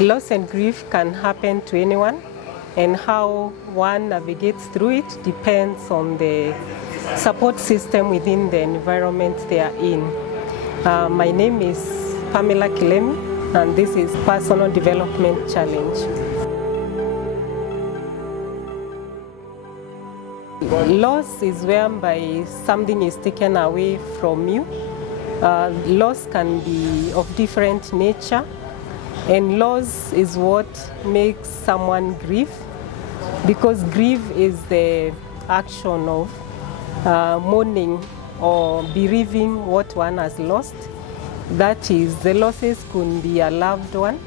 Loss and grief can happen to anyone, and how one navigates through it depends on the support system within the environment they are in. My name is Pamela Kilemi, and this is Personal Development Challenge. Loss is whereby something is taken away from you. Loss can be of different nature, and loss is what makes someone grieve, because grief is the action of mourning or bereaving what one has lost. That is, the losses could be a loved one,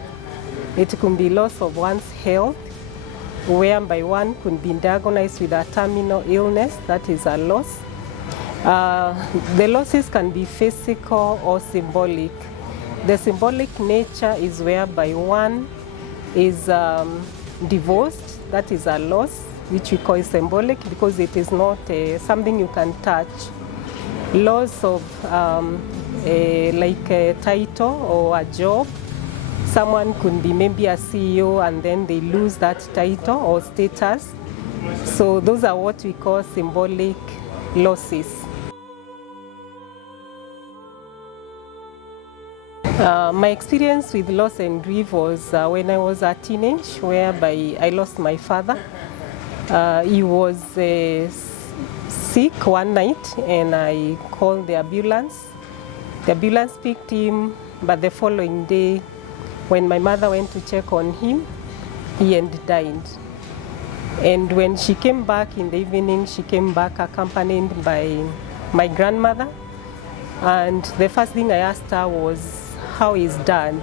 it could be loss of one's health, whereby one could be diagnosed with a terminal illness, that is a loss. The losses can be physical or symbolic. The symbolic nature is whereby one is divorced, that is a loss, which we call symbolic because it is not something you can touch. Loss of like a title or a job. Someone could be maybe a CEO and then they lose that title or status. So those are what we call symbolic losses. My experience with loss and grief was when I was a teenage, whereby I lost my father. He was sick one night and I called the ambulance. The ambulance picked him, but the following day, when my mother went to check on him, he had died. And when she came back in the evening, she came back accompanied by my grandmother. And the first thing I asked her was, how is Dad?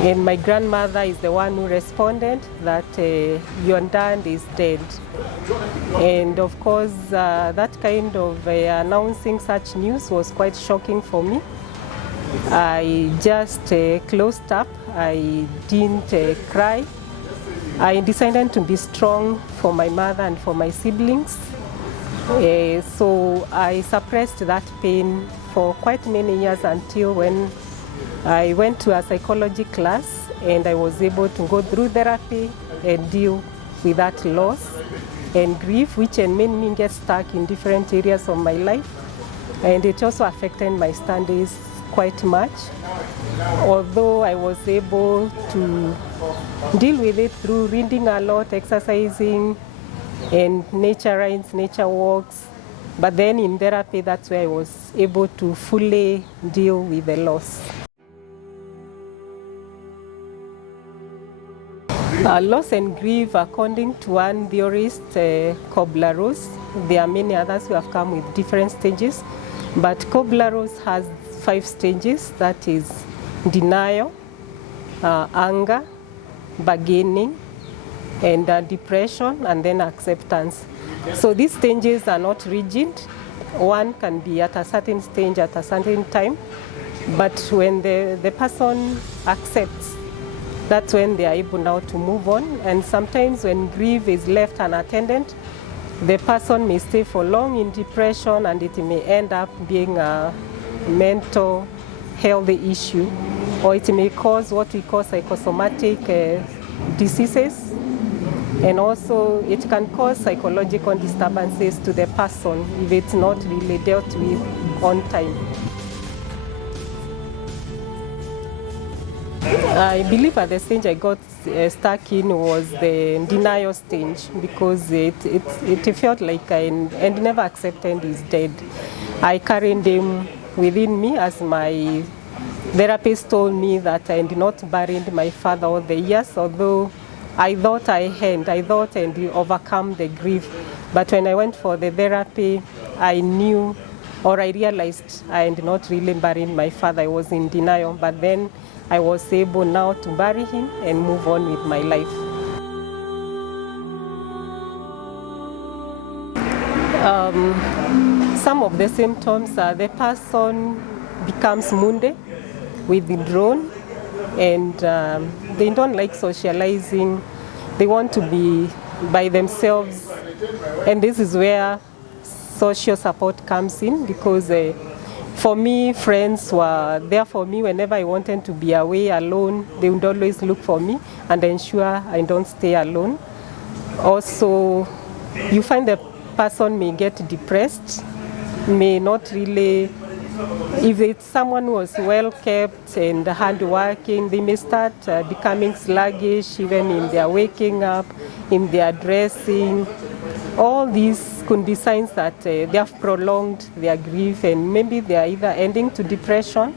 And my grandmother is the one who responded that your dad is dead. And of course, that kind of announcing such news was quite shocking for me. I just closed up. I didn't cry. I decided to be strong for my mother and for my siblings. So I suppressed that pain for quite many years until when I went to a psychology class and I was able to go through therapy and deal with that loss and grief, which made me get stuck in different areas of my life. And it also affected my studies quite much. Although I was able to deal with it through reading a lot, exercising, and nature rides, nature walks. But then in therapy, that's where I was able to fully deal with the loss. Loss and grief, according to one theorist, Kubler-Ross, there are many others who have come with different stages, but Kubler-Ross has 5 stages, that is denial, anger, bargaining, and depression, and then acceptance. So these stages are not rigid. One can be at a certain stage at a certain time, but when the person accepts, that's when they are able now to move on. And sometimes when grief is left unattended, the person may stay for long in depression and it may end up being a mental health issue, or it may cause what we call psychosomatic diseases. And also it can cause psychological disturbances to the person if it's not really dealt with on time. I believe at the stage I got stuck in was the denial stage, because it felt like I never accepted he's dead. I carried him within me, as my therapist told me that I had not buried my father all the years, although I thought I had overcome the grief. But when I went for the therapy, I knew, or I realized I had not really buried my father. I was in denial, but then I was able now to bury him and move on with my life. Some of the symptoms are the person becomes moody, withdrawn, and they don't like socializing. They want to be by themselves, and this is where social support comes in, because For me, friends were there for me whenever I wanted to be away alone. They would always look for me and ensure I don't stay alone. Also, you find the person may get depressed, may not really, if it's someone who was well kept and hardworking, they may start becoming sluggish even in their waking up, in their dressing. All these could be signs that they have prolonged their grief, and maybe they are either ending to depression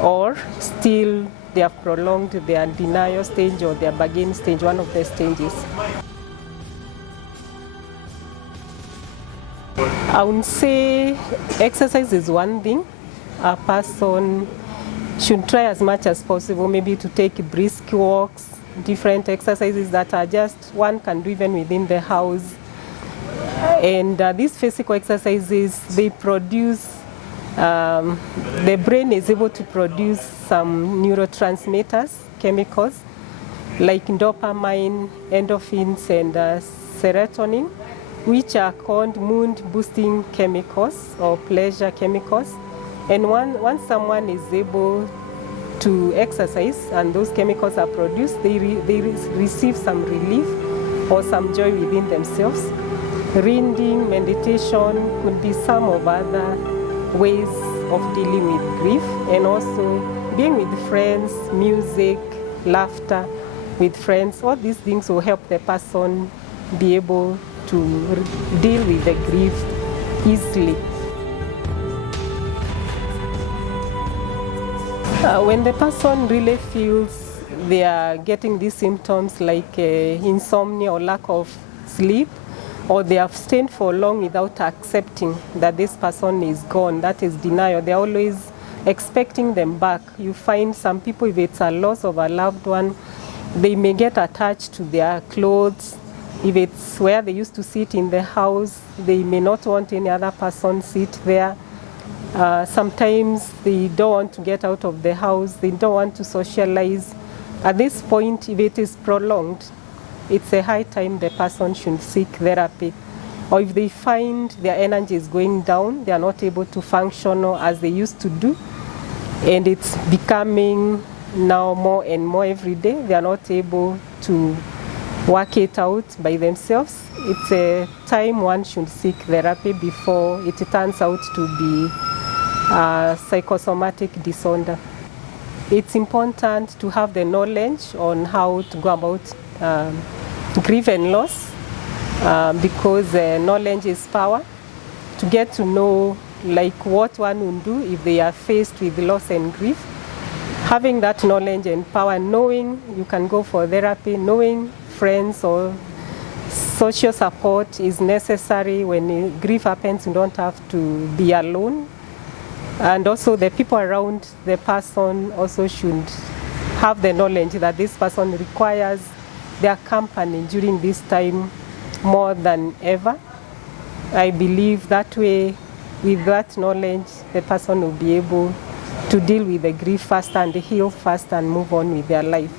or still they have prolonged their denial stage or their bargain stage, one of the stages. I would say exercise is one thing. A person should try as much as possible maybe to take brisk walks, different exercises that are just one can do even within the house. And these physical exercises, they produce, the brain is able to produce some neurotransmitters, chemicals, like dopamine, endorphins, and serotonin, which are called mood-boosting chemicals or pleasure chemicals. And once someone is able to exercise and those chemicals are produced, they receive some relief or some joy within themselves. Reading, meditation could be some of other ways of dealing with grief, and also being with friends, music, laughter with friends. All these things will help the person be able to deal with the grief easily. When the person really feels they are getting these symptoms like insomnia or lack of sleep, or they have stayed for long without accepting that this person is gone, that is denial. They're always expecting them back. You find some people, if it's a loss of a loved one, they may get attached to their clothes. If it's where they used to sit in the house, they may not want any other person sit there. Sometimes they don't want to get out of the house, they don't want to socialize. At this point, if it is prolonged, it's a high time the person should seek therapy. Or if they find their energy is going down, they are not able to function as they used to do, and it's becoming now more and more every day, they are not able to work it out by themselves. It's a time one should seek therapy before it turns out to be a psychosomatic disorder. It's important to have the knowledge on how to go about grief and loss, because knowledge is power. To get to know like what one will do if they are faced with loss and grief. Having that knowledge and power, knowing you can go for therapy, knowing friends or social support is necessary when grief happens. You don't have to be alone. And also the people around the person also should have the knowledge that this person requires their company during this time more than ever. I believe that way, with that knowledge, the person will be able to deal with the grief fast and heal fast and move on with their life.